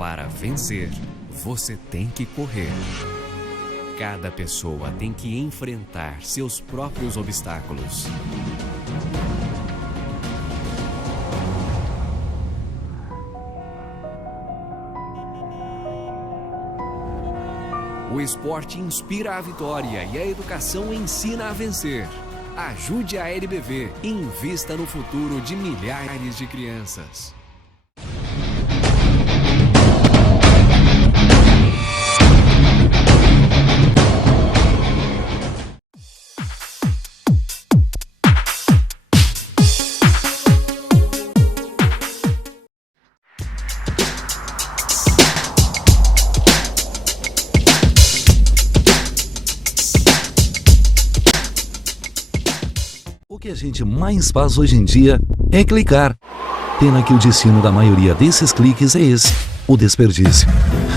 Para vencer, você tem que correr. Cada pessoa tem que enfrentar seus próprios obstáculos. O esporte inspira a vitória e a educação ensina a vencer. Ajude a LBV e invista no futuro de milhares de crianças. O que a gente mais faz hoje em dia é clicar. Pena que o destino da maioria desses cliques é esse, o desperdício.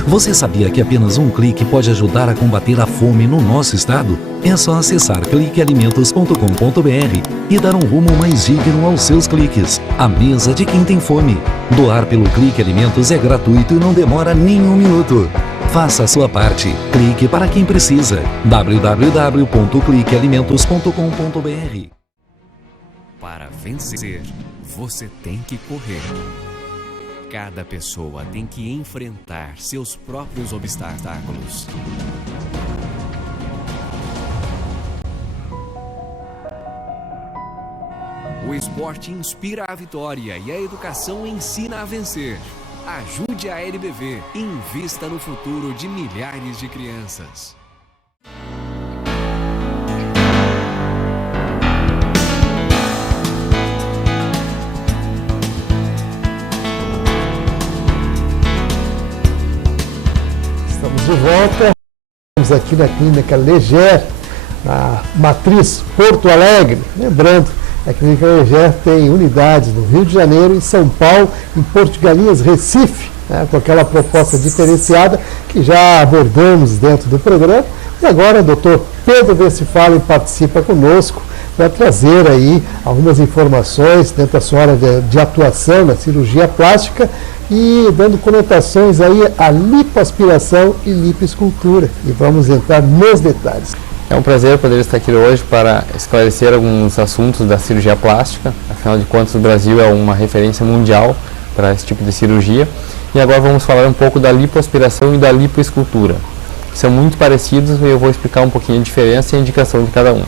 Você sabia que apenas um clique pode ajudar a combater a fome no nosso estado? É só acessar cliquealimentos.com.br e dar um rumo mais digno aos seus cliques. A mesa de quem tem fome. Doar pelo Clique Alimentos é gratuito e não demora nem um minuto. Faça a sua parte. Clique para quem precisa. www.cliquealimentos.com.br. Para vencer, você tem que correr. Cada pessoa tem que enfrentar seus próprios obstáculos. O esporte inspira a vitória e a educação ensina a vencer. Ajude a LBV e invista no futuro de milhares de crianças. Estamos de volta, estamos aqui na Clínica Leger, na Matriz Porto Alegre. Lembrando, a Clínica Leger tem unidades no Rio de Janeiro, em São Paulo, em Porto de Galinhas, Recife, com aquela proposta diferenciada que já abordamos dentro do programa. E agora o doutor Pedro Westphalen participa conosco para trazer aí algumas informações dentro da sua área de atuação na cirurgia plástica e dando conotações aí à lipoaspiração e lipoescultura. E vamos entrar nos detalhes. É um prazer poder estar aqui hoje para esclarecer alguns assuntos da cirurgia plástica. Afinal de contas, o Brasil é uma referência mundial para esse tipo de cirurgia. E agora vamos falar um pouco da lipoaspiração e da lipoescultura. São muito parecidos e eu vou explicar um pouquinho a diferença e a indicação de cada um.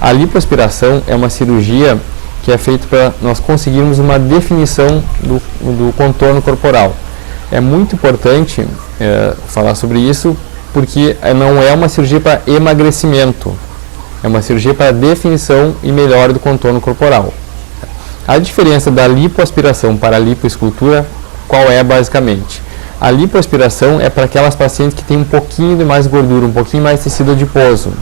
A lipoaspiração é uma cirurgia que é feita para nós conseguirmos uma definição do contorno corporal. É muito importante falar sobre isso, porque não é uma cirurgia para emagrecimento, é uma cirurgia para definição e melhora do contorno corporal. A diferença da lipoaspiração para a lipoescultura, qual é basicamente? A lipoaspiração é para aquelas pacientes que têm um pouquinho de mais gordura, um pouquinho mais tecido adiposo,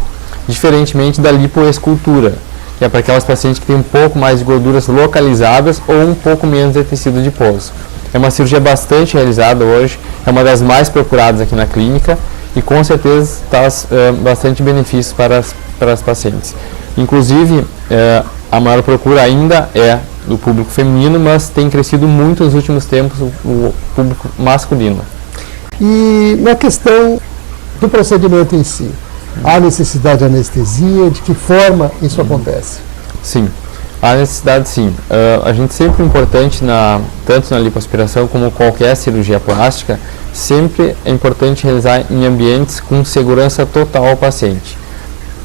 diferentemente da lipoescultura, que é para aquelas pacientes que têm um pouco mais de gorduras localizadas ou um pouco menos de tecido adiposo. É uma cirurgia bastante realizada hoje, é uma das mais procuradas aqui na clínica e com certeza traz bastante benefícios para as pacientes. Inclusive, a maior procura ainda é do público feminino, mas tem crescido muito nos últimos tempos o público masculino. E na questão do procedimento em si, há necessidade de anestesia? De que forma isso acontece? Sim, há necessidade sim. A gente sempre é importante, tanto na lipoaspiração como qualquer cirurgia plástica, sempre é importante realizar em ambientes com segurança total ao paciente.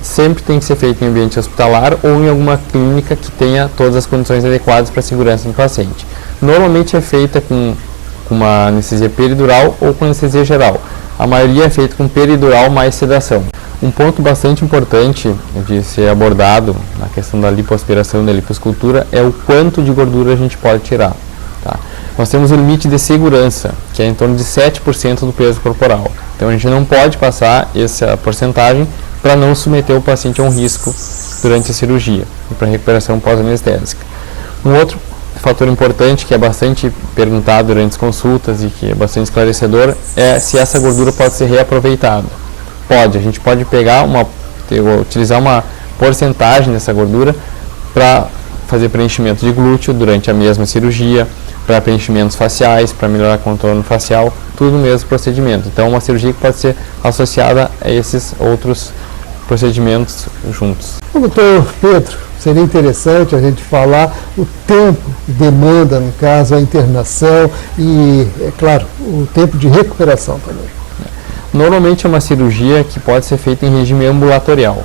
Sempre tem que ser feito em ambiente hospitalar ou em alguma clínica que tenha todas as condições adequadas para a segurança do paciente. Normalmente é feita com uma anestesia peridural ou com anestesia geral. A maioria é feita com peridural mais sedação. Um ponto bastante importante de ser abordado na questão da lipoaspiração e da lipoescultura é o quanto de gordura a gente pode tirar. Tá? Nós temos o limite de segurança, que é em torno de 7% do peso corporal. Então a gente não pode passar essa porcentagem para não submeter o paciente a um risco durante a cirurgia e para a recuperação pós-anestésica. Um outro fator importante que é bastante perguntado durante as consultas e que é bastante esclarecedor é se essa gordura pode ser reaproveitada. Pode, a gente pode pegar utilizar uma porcentagem dessa gordura para fazer preenchimento de glúteo durante a mesma cirurgia, para preenchimentos faciais, para melhorar o contorno facial, tudo no mesmo procedimento. Então, uma cirurgia que pode ser associada a esses outros procedimentos juntos. Doutor Pedro, seria interessante a gente falar o tempo que demanda, no caso, a internação e, é claro, o tempo de recuperação também. Normalmente é uma cirurgia que pode ser feita em regime ambulatorial.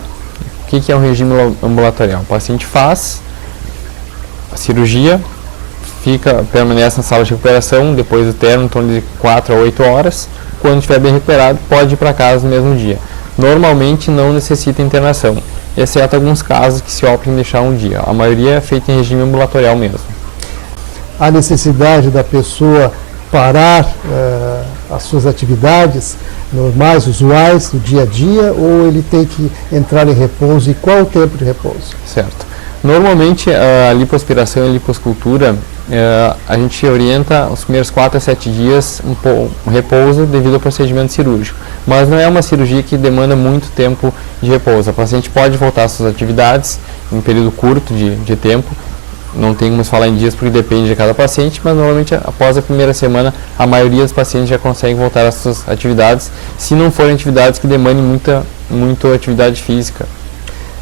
O que é um regime ambulatorial? O paciente faz a cirurgia, permanece na sala de recuperação, depois do término, em torno de 4 a 8 horas. Quando estiver bem recuperado, pode ir para casa no mesmo dia. Normalmente não necessita internação, exceto alguns casos que se optam em deixar um dia. A maioria é feita em regime ambulatorial mesmo. A necessidade da pessoa parar as suas atividades normais, usuais, do dia a dia, ou ele tem que entrar em repouso, e qual o tempo de repouso? Certo. Normalmente a lipoaspiração e a liposcultura, a gente orienta os primeiros 4 a 7 dias um repouso devido ao procedimento cirúrgico. Mas não é uma cirurgia que demanda muito tempo de repouso. A paciente pode voltar às suas atividades em um período curto de tempo. Não tem como falar em dias porque depende de cada paciente, mas normalmente após a primeira semana a maioria dos pacientes já consegue voltar às suas atividades, se não forem atividades que demandem muita atividade física.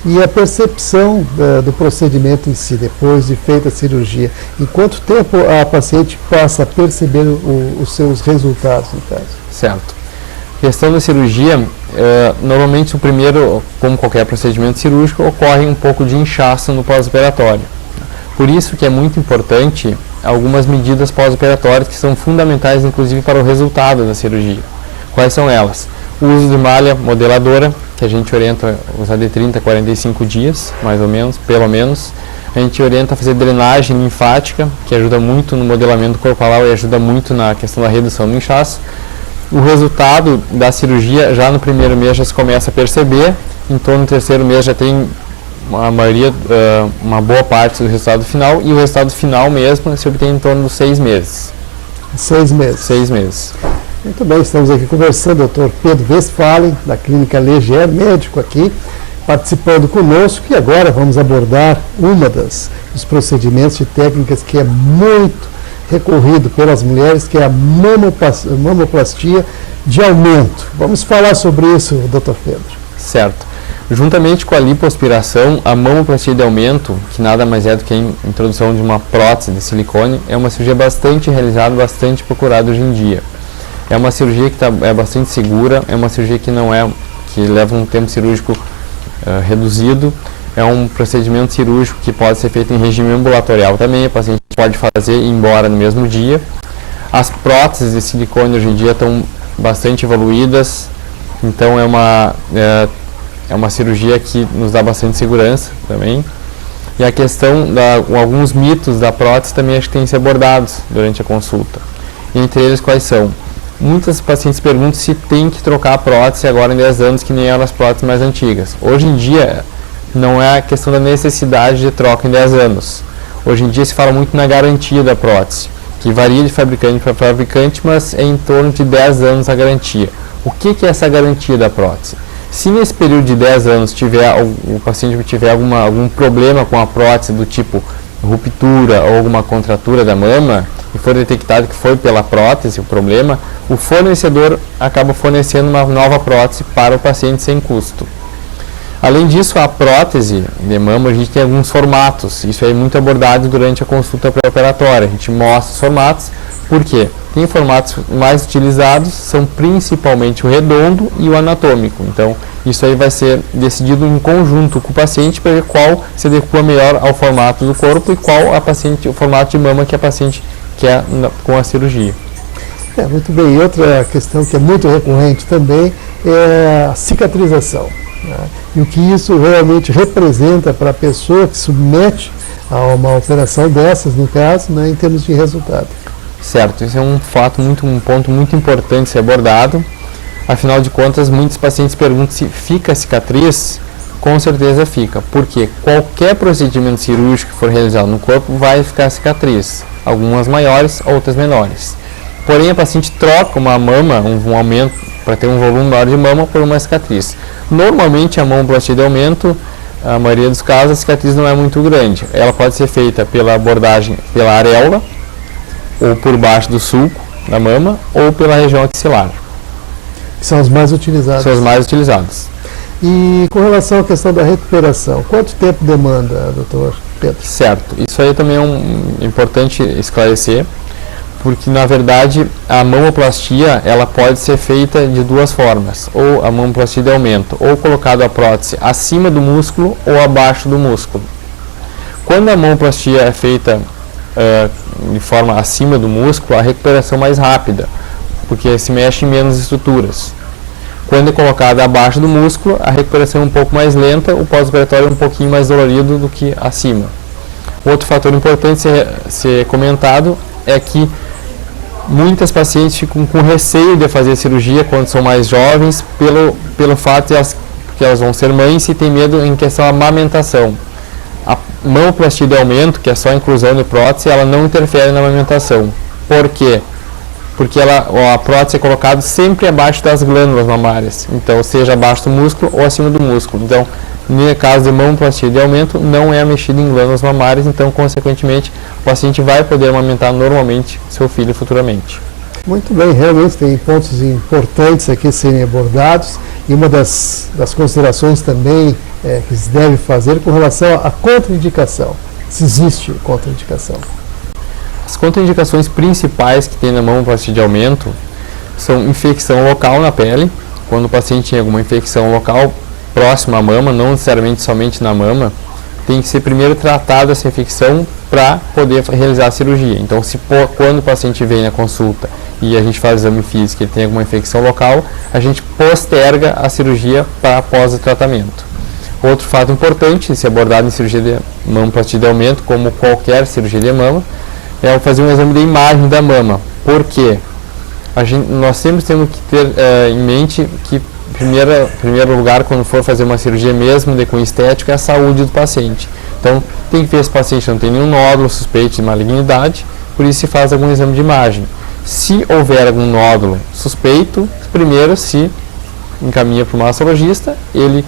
E a percepção do procedimento em si, depois de feita a cirurgia, em quanto tempo a paciente passa a perceber os seus resultados, no caso? Certo. Questão da cirurgia, normalmente o primeiro, como qualquer procedimento cirúrgico, ocorre um pouco de inchaço no pós-operatório. Por isso que é muito importante algumas medidas pós-operatórias que são fundamentais, inclusive, para o resultado da cirurgia. Quais são elas? O uso de malha modeladora, que a gente orienta a usar de 30 a 45 dias, mais ou menos, pelo menos. A gente orienta a fazer drenagem linfática, que ajuda muito no modelamento corporal e ajuda muito na questão da redução do inchaço. O resultado da cirurgia, já no primeiro mês já se começa a perceber, em torno do terceiro mês já tem uma boa parte do resultado final, e o resultado final mesmo se obtém em torno dos 6 meses. 6 meses? 6 meses. Muito bem, estamos aqui conversando com o Dr. Pedro Westphalen, da Clínica Leger, médico aqui, participando conosco, e agora vamos abordar uma dos procedimentos e técnicas que é muito recorrido pelas mulheres, que é a mamoplastia de aumento. Vamos falar sobre isso, Dr. Pedro. Certo. Juntamente com a lipoaspiração, a mamoplastia de aumento, que nada mais é do que a introdução de uma prótese de silicone, é uma cirurgia bastante realizada, bastante procurada hoje em dia. É uma cirurgia que é bastante segura, é uma cirurgia que leva um tempo cirúrgico reduzido, é um procedimento cirúrgico que pode ser feito em regime ambulatorial também, a paciente pode fazer e ir embora no mesmo dia. As próteses de silicone hoje em dia estão bastante evoluídas, então é uma cirurgia que nos dá bastante segurança também. E a questão alguns mitos da prótese também acho que têm que ser abordados durante a consulta. Entre eles, quais são? Muitas pacientes perguntam se tem que trocar a prótese agora em 10 anos, que nem eram as próteses mais antigas. Hoje em dia, não é a questão da necessidade de troca em 10 anos. Hoje em dia se fala muito na garantia da prótese, que varia de fabricante para fabricante, mas é em torno de 10 anos a garantia. O que é essa garantia da prótese? Se nesse período de 10 anos o paciente tiver algum problema com a prótese do tipo ruptura ou alguma contratura da mama, e for detectado que foi pela prótese o problema, o fornecedor acaba fornecendo uma nova prótese para o paciente sem custo. Além disso, a prótese de mama, a gente tem alguns formatos, isso é muito abordado durante a consulta pré-operatória, a gente mostra os formatos, por quê? Tem formatos mais utilizados, são principalmente o redondo e o anatômico. Então, isso aí vai ser decidido em conjunto com o paciente para ver qual se adequa melhor ao formato do corpo e qual o formato de mama que a paciente quer com a cirurgia. Muito bem. E outra questão que é muito recorrente também é a cicatrização, né? E o que isso realmente representa para a pessoa que submete a uma operação dessas, no caso, né, em termos de resultado. Certo, isso é um ponto muito importante ser abordado. Afinal de contas, muitos pacientes perguntam se fica cicatriz. Com certeza fica, porque qualquer procedimento cirúrgico que for realizado no corpo vai ficar cicatriz, algumas maiores, outras menores. Porém, a paciente troca uma mama, um aumento, para ter um volume maior de mama, por uma cicatriz. Normalmente, a mamoplastia de aumento, a maioria dos casos, a cicatriz não é muito grande. Ela pode ser feita pela abordagem pela areola, ou por baixo do sulco da mama, ou pela região axilar. Que são as mais utilizadas. São as mais utilizadas. E com relação à questão da recuperação, quanto tempo demanda, doutor Pedro? Certo, isso aí também é importante esclarecer, porque na verdade a mamoplastia ela pode ser feita de duas formas, ou a mamoplastia de aumento, ou colocado a prótese acima do músculo ou abaixo do músculo. Quando a mamoplastia é feita de forma acima do músculo, a recuperação é mais rápida, porque se mexe em menos estruturas. Quando é colocada abaixo do músculo, a recuperação é um pouco mais lenta, o pós-operatório é um pouquinho mais dolorido do que acima. Outro fator importante ser comentado é que muitas pacientes ficam com receio de fazer cirurgia quando são mais jovens, pelo fato de que elas vão ser mães e têm medo em questão da amamentação. A mamoplastia de aumento, que é só a inclusão de prótese, ela não interfere na amamentação. Por quê? Porque a prótese é colocada sempre abaixo das glândulas mamárias, então seja abaixo do músculo ou acima do músculo. Então, no caso de mamoplastia de aumento, não é mexida em glândulas mamárias, então, consequentemente, o paciente vai poder amamentar normalmente seu filho futuramente. Muito bem, realmente tem pontos importantes aqui a serem abordados, e uma das considerações também que se deve fazer com relação à contraindicação, se existe contraindicação. As contraindicações principais que tem na mamoplastia de aumento são infecção local na pele, quando o paciente tem alguma infecção local próxima à mama, não necessariamente somente na mama, tem que ser primeiro tratada essa infecção para poder realizar a cirurgia. Então, quando o paciente vem na consulta e a gente faz exame físico e ele tem alguma infecção local, a gente posterga a cirurgia para após o tratamento. Outro fato importante, se abordado em cirurgia de mamoplastia de aumento, como qualquer cirurgia de mama, é fazer um exame de imagem da mama. Por quê? Nós sempre temos que ter em mente que, em primeiro lugar, quando for fazer uma cirurgia mesmo de cunho estético, é a saúde do paciente. Então, tem que ver se o paciente não tem nenhum nódulo suspeito de malignidade, por isso se faz algum exame de imagem. Se houver algum nódulo suspeito, primeiro se encaminha para o mastologista, ele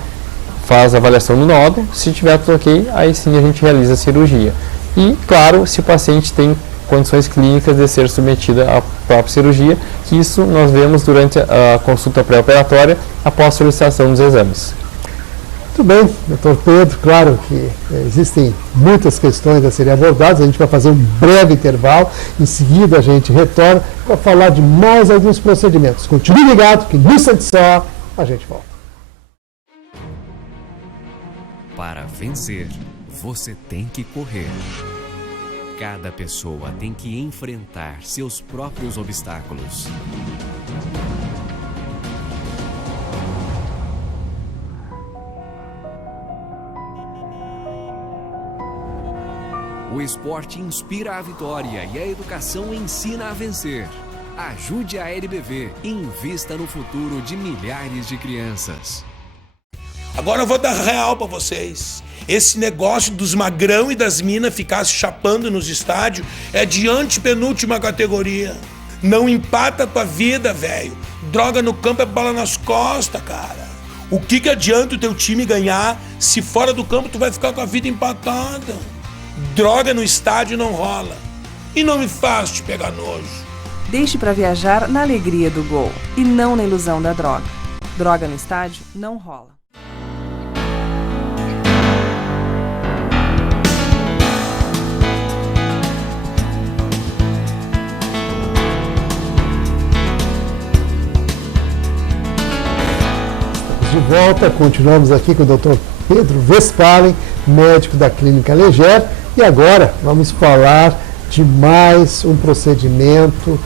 faz a avaliação do nódulo, se tiver tudo ok, aí sim a gente realiza a cirurgia. E, claro, se o paciente tem condições clínicas de ser submetido à própria cirurgia, que isso nós vemos durante a consulta pré-operatória após a solicitação dos exames. Muito bem, doutor Pedro, claro que existem muitas questões a serem abordadas, a gente vai fazer um breve intervalo, em seguida a gente retorna para falar de mais alguns procedimentos. Continue ligado que no instante só a gente volta. Para vencer, você tem que correr. Cada pessoa tem que enfrentar seus próprios obstáculos. O esporte inspira a vitória e a educação ensina a vencer. Ajude a LBV e invista no futuro de milhares de crianças. Agora eu vou dar real pra vocês. Esse negócio dos magrão e das minas ficar se chapando nos estádios é de antepenúltima categoria. Não empata a tua vida, velho. Droga no campo é bola nas costas, cara. O que adianta o teu time ganhar se fora do campo tu vai ficar com a vida empatada? Droga no estádio não rola. E não me faz te pegar nojo. Deixe pra viajar na alegria do gol e não na ilusão da droga. Droga no estádio não rola. De volta, continuamos aqui com o Dr. Pedro Westphalen, médico da Clínica Leger, e agora vamos falar de mais um procedimento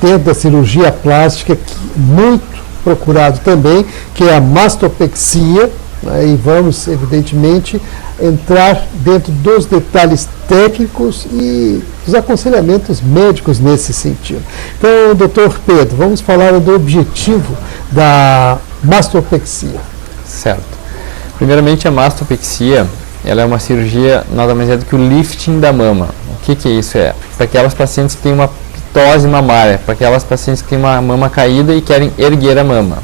dentro da cirurgia plástica, muito procurado também, que é a mastopexia, né, e vamos, evidentemente, entrar dentro dos detalhes técnicos e os aconselhamentos médicos nesse sentido. Então, doutor Pedro, vamos falar do objetivo da mastopexia. Certo. Primeiramente, a mastopexia, ela é uma cirurgia nada mais é do que o lifting da mama. O que é isso? É para aquelas pacientes que têm uma pitose mamária, para aquelas pacientes que têm uma mama caída e querem erguer a mama.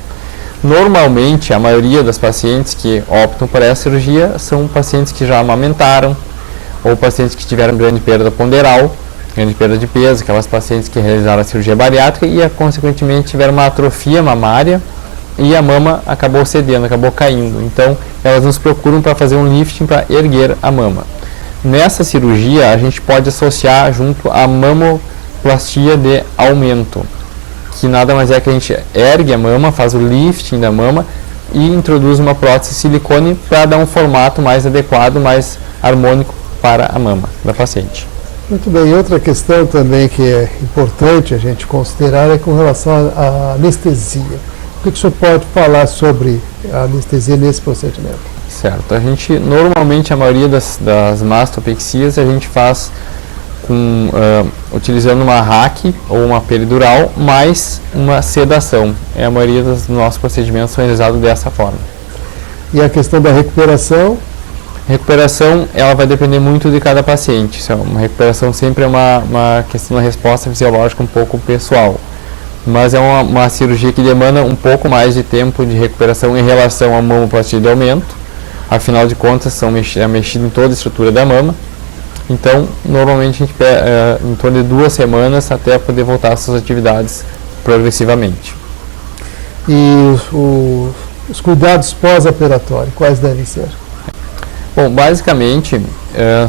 Normalmente, a maioria das pacientes que optam por essa cirurgia são pacientes que já amamentaram ou pacientes que tiveram grande perda ponderal grande perda de peso, aquelas pacientes que realizaram a cirurgia bariátrica e, consequentemente, tiveram uma atrofia mamária e a mama acabou cedendo, acabou caindo. Então, elas nos procuram para fazer um lifting para erguer a mama. Nessa cirurgia, a gente pode associar junto a mamoplastia de aumento, que nada mais é que a gente ergue a mama, faz o lifting da mama e introduz uma prótese de silicone para dar um formato mais adequado, mais harmônico para a mama da paciente. Muito bem, e outra questão também que é importante a gente considerar é com relação à anestesia. O que o senhor pode falar sobre a anestesia nesse procedimento? Certo, normalmente a maioria das mastopexias a gente faz utilizando uma RAC ou uma peridural mais uma sedação. A maioria dos nossos procedimentos são realizados dessa forma. E a questão da recuperação? Recuperação, ela vai depender muito de cada paciente. Uma recuperação sempre é uma questão da resposta fisiológica um pouco pessoal. Mas é uma cirurgia que demanda um pouco mais de tempo de recuperação em relação à mamoplastia de aumento. Afinal de contas, é mexido em toda a estrutura da mama. Então, normalmente a gente pega em torno de 2 semanas até poder voltar às suas atividades progressivamente. E os cuidados pós-operatórios, quais devem ser? Bom, basicamente,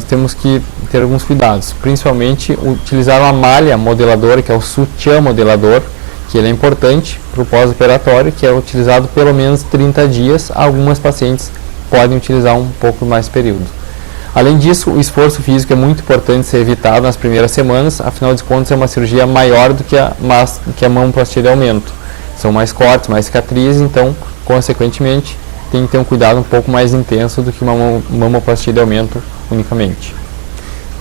temos que ter alguns cuidados, principalmente utilizar uma malha modeladora, que é o sutiã modelador, que ele é importante para o pós-operatório, que é utilizado pelo menos 30 dias. Algumas pacientes podem utilizar um pouco mais período. Além disso, o esforço físico é muito importante ser evitado nas primeiras semanas, afinal de contas é uma cirurgia maior do que a mamoplastia de aumento. São mais cortes, mais cicatrizes, então, consequentemente, tem que ter um cuidado um pouco mais intenso do que uma mamoplastia de aumento unicamente.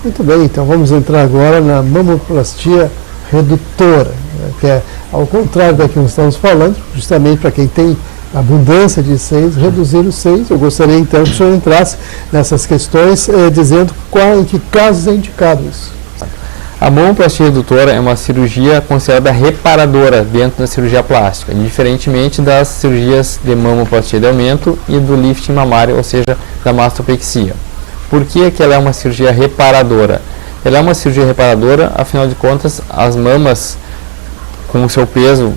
Muito bem, então vamos entrar agora na mamoplastia redutora, né, que é ao contrário da que nós estamos falando, justamente para quem tem abundância de seios, reduzir os seios. Eu gostaria então que o senhor entrasse nessas questões, dizendo em que casos é indicado isso. A mamoplastia redutora é uma cirurgia considerada reparadora dentro da cirurgia plástica, diferentemente das cirurgias de mamoplastia de aumento e do lifting mamário, ou seja, da mastopexia. Por que ela é uma cirurgia reparadora? Ela é uma cirurgia reparadora, afinal de contas, as mamas, com o seu peso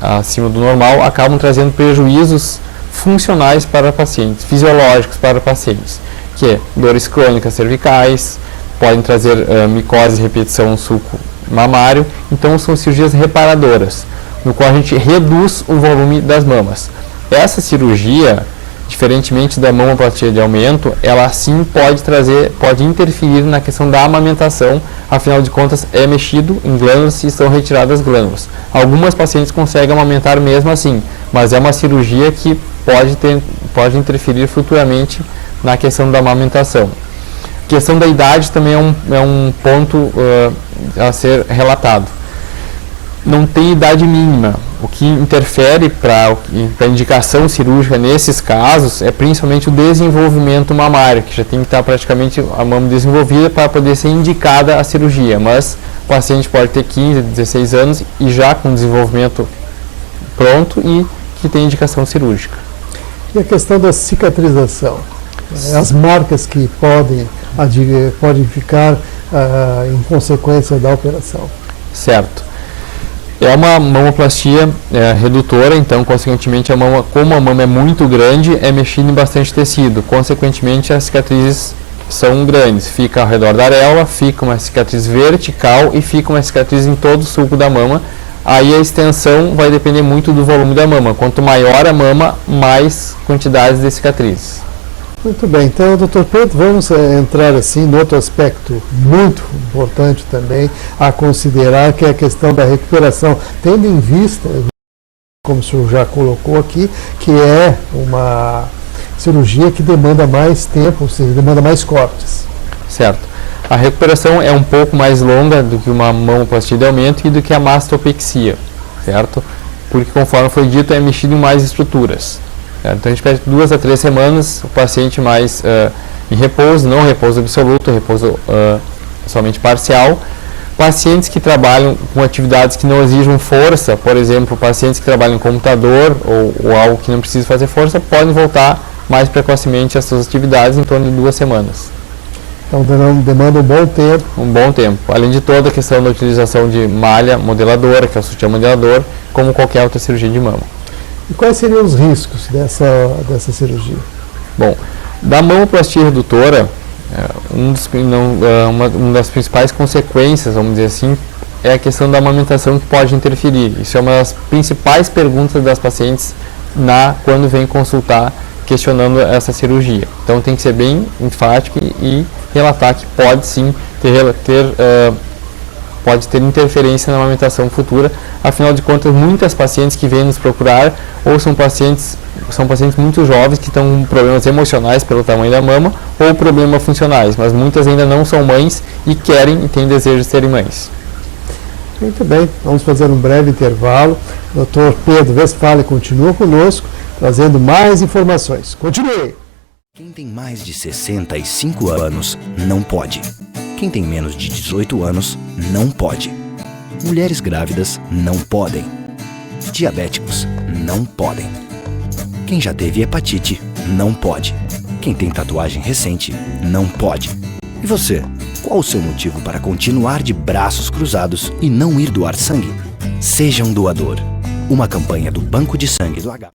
acima do normal, acabam trazendo prejuízos funcionais para pacientes, fisiológicos para pacientes, que é dores crônicas cervicais, podem trazer micose e repetição no sulco mamário. Então são cirurgias reparadoras, no qual a gente reduz o volume das mamas. Essa cirurgia, diferentemente da mamoplastia de aumento, ela sim pode interferir na questão da amamentação, afinal de contas é mexido em glândulas e estão retiradas glândulas. Algumas pacientes conseguem amamentar mesmo assim, mas é uma cirurgia que pode interferir futuramente na questão da amamentação. A questão da idade também é um ponto a ser relatado. Não tem idade mínima. O que interfere para a indicação cirúrgica nesses casos é principalmente o desenvolvimento mamário, que já tem que estar praticamente a mama desenvolvida para poder ser indicada a cirurgia. Mas o paciente pode ter 15, 16 anos e já com desenvolvimento pronto e que tem indicação cirúrgica. E a questão da cicatrização? As marcas que podem ficar em consequência da operação. Certo. É uma mamoplastia redutora, então, consequentemente, como a mama é muito grande, é mexido em bastante tecido. Consequentemente, as cicatrizes são grandes. Fica ao redor da areola, fica uma cicatriz vertical e fica uma cicatriz em todo o sulco da mama. Aí a extensão vai depender muito do volume da mama. Quanto maior a mama, mais quantidades de cicatrizes. Muito bem, então, Dr. Pedro, vamos entrar assim no outro aspecto muito importante também a considerar, que é a questão da recuperação, tendo em vista, como o senhor já colocou aqui, que é uma cirurgia que demanda mais tempo, ou seja, demanda mais cortes. Certo. A recuperação é um pouco mais longa do que uma mamoplastia de aumento e do que a mastopexia, certo? Porque, conforme foi dito, é mexido em mais estruturas. Então a gente pede 2 a 3 semanas, o paciente mais em repouso, não repouso absoluto, repouso somente parcial. Pacientes que trabalham com atividades que não exijam força, por exemplo, pacientes que trabalham em computador ou algo que não precisa fazer força, podem voltar mais precocemente às suas atividades em torno de 2 semanas. Então demanda um bom tempo. Um bom tempo. Além de toda a questão da utilização de malha modeladora, que é o sutiã modelador, como qualquer outra cirurgia de mama. E quais seriam os riscos dessa cirurgia? Bom, da mamoplastia redutora, uma das principais consequências, vamos dizer assim, é a questão da amamentação que pode interferir. Isso é uma das principais perguntas das pacientes quando vem consultar questionando essa cirurgia. Então tem que ser bem enfático e relatar que pode sim pode ter interferência na amamentação futura. Afinal de contas, muitas pacientes que vêm nos procurar ou são pacientes muito jovens que estão com problemas emocionais pelo tamanho da mama ou problemas funcionais, mas muitas ainda não são mães e têm desejo de serem mães. Muito bem, vamos fazer um breve intervalo. O Dr. Pedro Westphalen continua conosco, trazendo mais informações. Continue! Quem tem mais de 65 anos não pode. Quem tem menos de 18 anos não pode. Mulheres grávidas não podem. Diabéticos não podem. Quem já teve hepatite não pode. Quem tem tatuagem recente não pode. E você, qual o seu motivo para continuar de braços cruzados e não ir doar sangue? Seja um doador. Uma campanha do Banco de Sangue do H.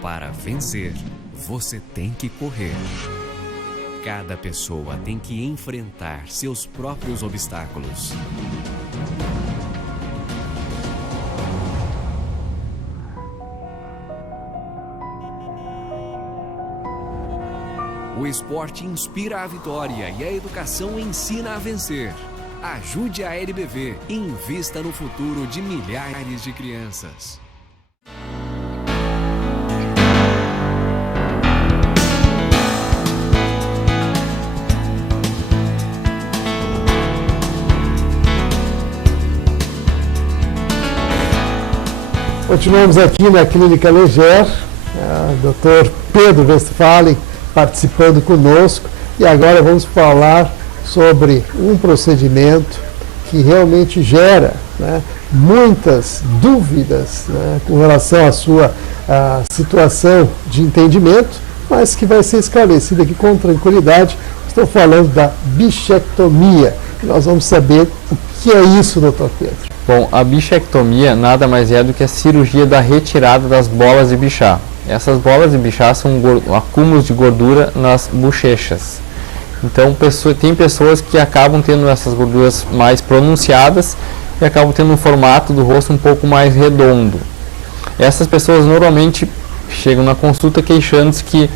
Para vencer, você tem que correr. Cada pessoa tem que enfrentar seus próprios obstáculos. O esporte inspira a vitória e a educação ensina a vencer. Ajude a LBV e invista no futuro de milhares de crianças. Continuamos aqui na Clínica Leger, Dr. Pedro Westphalen participando conosco, e agora vamos falar sobre um procedimento que realmente gera, né, muitas dúvidas, né, com relação à sua situação de entendimento, mas que vai ser esclarecida aqui com tranquilidade. Estou falando da bichectomia. Nós vamos saber o que é isso, Dr. Pedro. Bom, a bichectomia nada mais é do que a cirurgia da retirada das bolas de Bichat. Essas bolas de Bichat são acúmulos de gordura nas bochechas. Então, tem pessoas que acabam tendo essas gorduras mais pronunciadas e acabam tendo um formato do rosto um pouco mais redondo. Essas pessoas normalmente chegam na consulta queixando-se que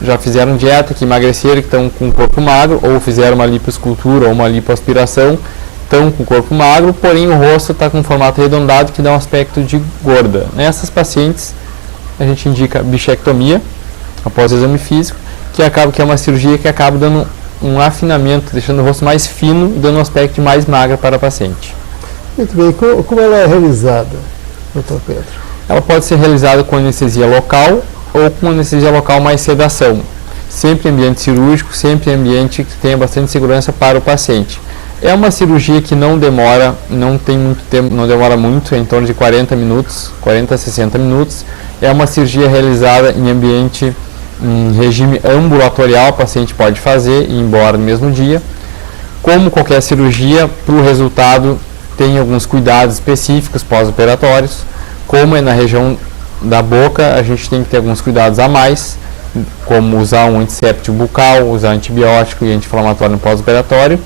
já fizeram dieta, que emagreceram, que estão com o corpo magro, ou fizeram uma lipoescultura ou uma lipoaspiração, estão com o corpo magro, porém o rosto está com um formato arredondado que dá um aspecto de gorda. Nessas pacientes, a gente indica bichectomia, após o exame físico, que é uma cirurgia que acaba dando um afinamento, deixando o rosto mais fino, dando um aspecto mais magro para a paciente. Muito bem, como ela é realizada, Dr. Pedro? Ela pode ser realizada com anestesia local ou com anestesia local mais sedação. Sempre em ambiente cirúrgico, sempre em ambiente que tenha bastante segurança para o paciente. É uma cirurgia que não demora, não tem muito tempo, não demora muito, é em torno de 40 a 60 minutos. É uma cirurgia realizada em regime ambulatorial, o paciente pode fazer e ir embora no mesmo dia. Como qualquer cirurgia, para o resultado tem alguns cuidados específicos pós-operatórios. Como é na região da boca, a gente tem que ter alguns cuidados a mais, como usar um antisséptico bucal, usar antibiótico e anti-inflamatório no pós-operatório.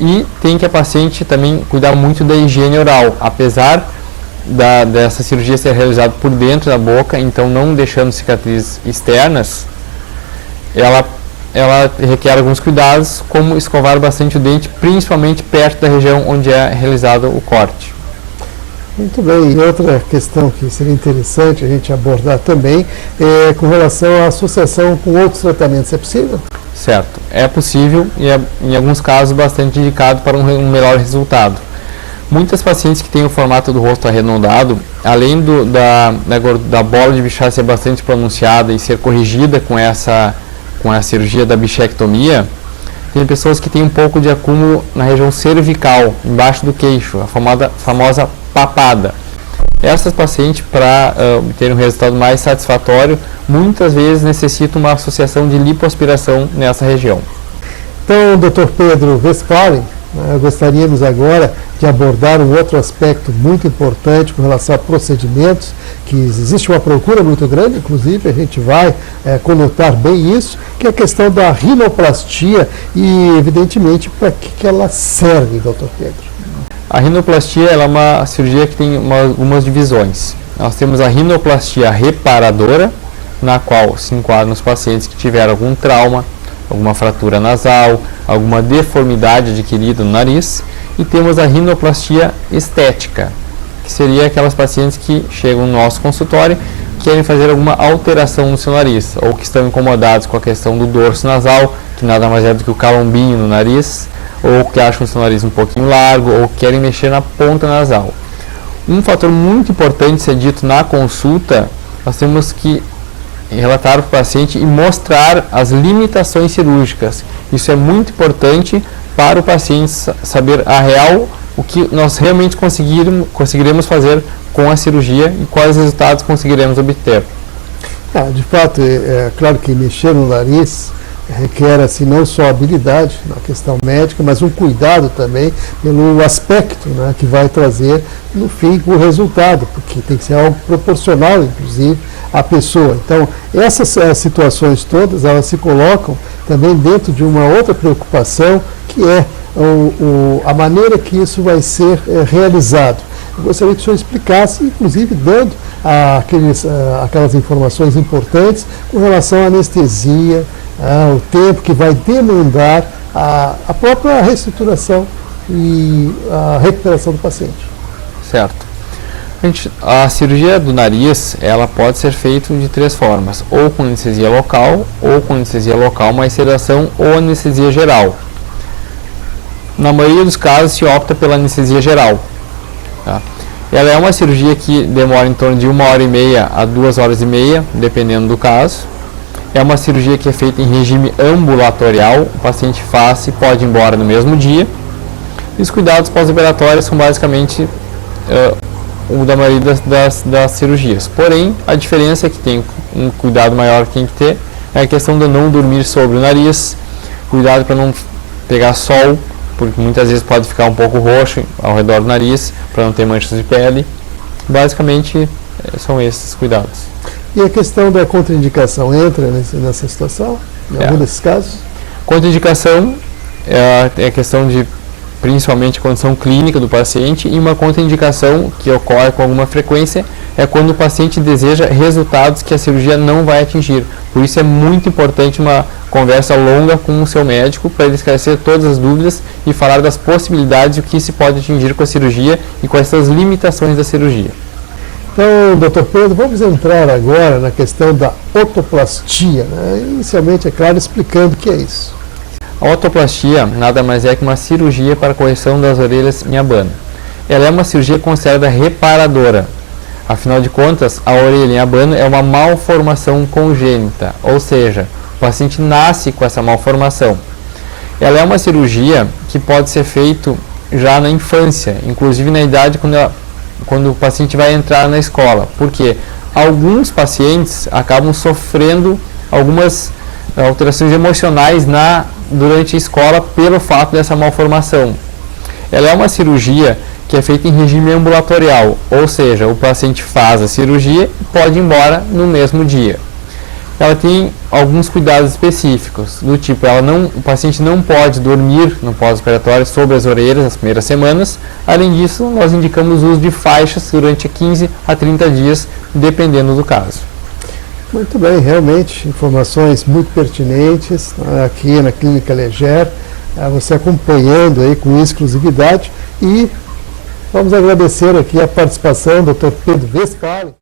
E tem que a paciente também cuidar muito da higiene oral, apesar dessa cirurgia ser realizada por dentro da boca, então não deixando cicatrizes externas, ela requer alguns cuidados, como escovar bastante o dente, principalmente perto da região onde é realizado o corte. Muito bem, e outra questão que seria interessante a gente abordar também é com relação à associação com outros tratamentos. É possível? Certo, é possível e é, em alguns casos, bastante indicado para um melhor resultado. Muitas pacientes que têm o formato do rosto arredondado, além da bola de Bichat ser bastante pronunciada e ser corrigida com a cirurgia da bichectomia, tem pessoas que têm um pouco de acúmulo na região cervical, embaixo do queixo, a famosa papada. Essas pacientes, para obter um resultado mais satisfatório, muitas vezes necessitam uma associação de lipoaspiração nessa região. Então, Dr. Pedro Westphalen, gostaríamos agora de abordar um outro aspecto muito importante com relação a procedimentos, que existe uma procura muito grande, inclusive a gente vai conotar bem isso, que é a questão da rinoplastia e, evidentemente, para que ela serve, Dr. Pedro? A rinoplastia ela é uma cirurgia que tem algumas divisões. Nós temos a rinoplastia reparadora, na qual se enquadram os pacientes que tiveram algum trauma, alguma fratura nasal, alguma deformidade adquirida no nariz, e temos a rinoplastia estética, que seria aquelas pacientes que chegam no nosso consultório e querem fazer alguma alteração no seu nariz, ou que estão incomodados com a questão do dorso nasal, que nada mais é do que o calombinho no nariz, ou que acham o seu nariz um pouquinho largo, ou querem mexer na ponta nasal. Um fator muito importante ser dito na consulta, nós temos que relatar para o paciente e mostrar as limitações cirúrgicas. Isso é muito importante para o paciente saber a real, o que nós realmente conseguiremos fazer com a cirurgia e quais resultados conseguiremos obter. De fato, é claro que mexer no nariz requer assim, não só habilidade na questão médica, mas um cuidado também pelo aspecto, né, que vai trazer no fim o resultado, porque tem que ser algo proporcional, inclusive, à pessoa. Então, essas situações todas, elas se colocam também dentro de uma outra preocupação, que é a maneira que isso vai ser realizado. Eu gostaria que o senhor explicasse, inclusive dando aquelas informações importantes com relação à anestesia, o tempo que vai demandar a própria reestruturação e a recuperação do paciente. Certo. A cirurgia do nariz, ela pode ser feita de 3 formas, ou com anestesia local, ou com anestesia local mais sedação, ou anestesia geral. Na maioria dos casos se opta pela anestesia geral. Tá? Ela é uma cirurgia que demora em torno de 1h30 a 2h30, dependendo do caso. É uma cirurgia que é feita em regime ambulatorial, o paciente faz e pode ir embora no mesmo dia. E os cuidados pós-operatórios são basicamente o da maioria das cirurgias. Porém, a diferença é que tem um cuidado maior que tem que ter é a questão de não dormir sobre o nariz, cuidado para não pegar sol, porque muitas vezes pode ficar um pouco roxo ao redor do nariz, para não ter manchas de pele. Basicamente, são esses cuidados. E a questão da contraindicação entra nessa situação, em algum desses casos? Contraindicação é a questão de, principalmente, condição clínica do paciente, e uma contraindicação que ocorre com alguma frequência é quando o paciente deseja resultados que a cirurgia não vai atingir. Por isso é muito importante uma conversa longa com o seu médico para ele esclarecer todas as dúvidas e falar das possibilidades e o que se pode atingir com a cirurgia e quais são as limitações da cirurgia. Então, doutor Pedro, vamos entrar agora na questão da otoplastia, né? Inicialmente, é claro, explicando o que é isso. A otoplastia nada mais é que uma cirurgia para a correção das orelhas em abano. Ela é uma cirurgia considerada reparadora. Afinal de contas, a orelha em abano é uma malformação congênita, ou seja, o paciente nasce com essa malformação. Ela é uma cirurgia que pode ser feita já na infância, inclusive na idade quando o paciente vai entrar na escola, porque alguns pacientes acabam sofrendo algumas alterações emocionais durante a escola pelo fato dessa malformação. Ela é uma cirurgia que é feita em regime ambulatorial, ou seja, o paciente faz a cirurgia e pode ir embora no mesmo dia. Ela tem alguns cuidados específicos, do tipo, o paciente não pode dormir no pós-operatório sobre as orelhas nas primeiras semanas. Além disso, nós indicamos o uso de faixas durante 15 a 30 dias, dependendo do caso. Muito bem, realmente, informações muito pertinentes aqui na Clínica Leger, você acompanhando aí com exclusividade, e vamos agradecer aqui a participação do Dr. Pedro Westphalen.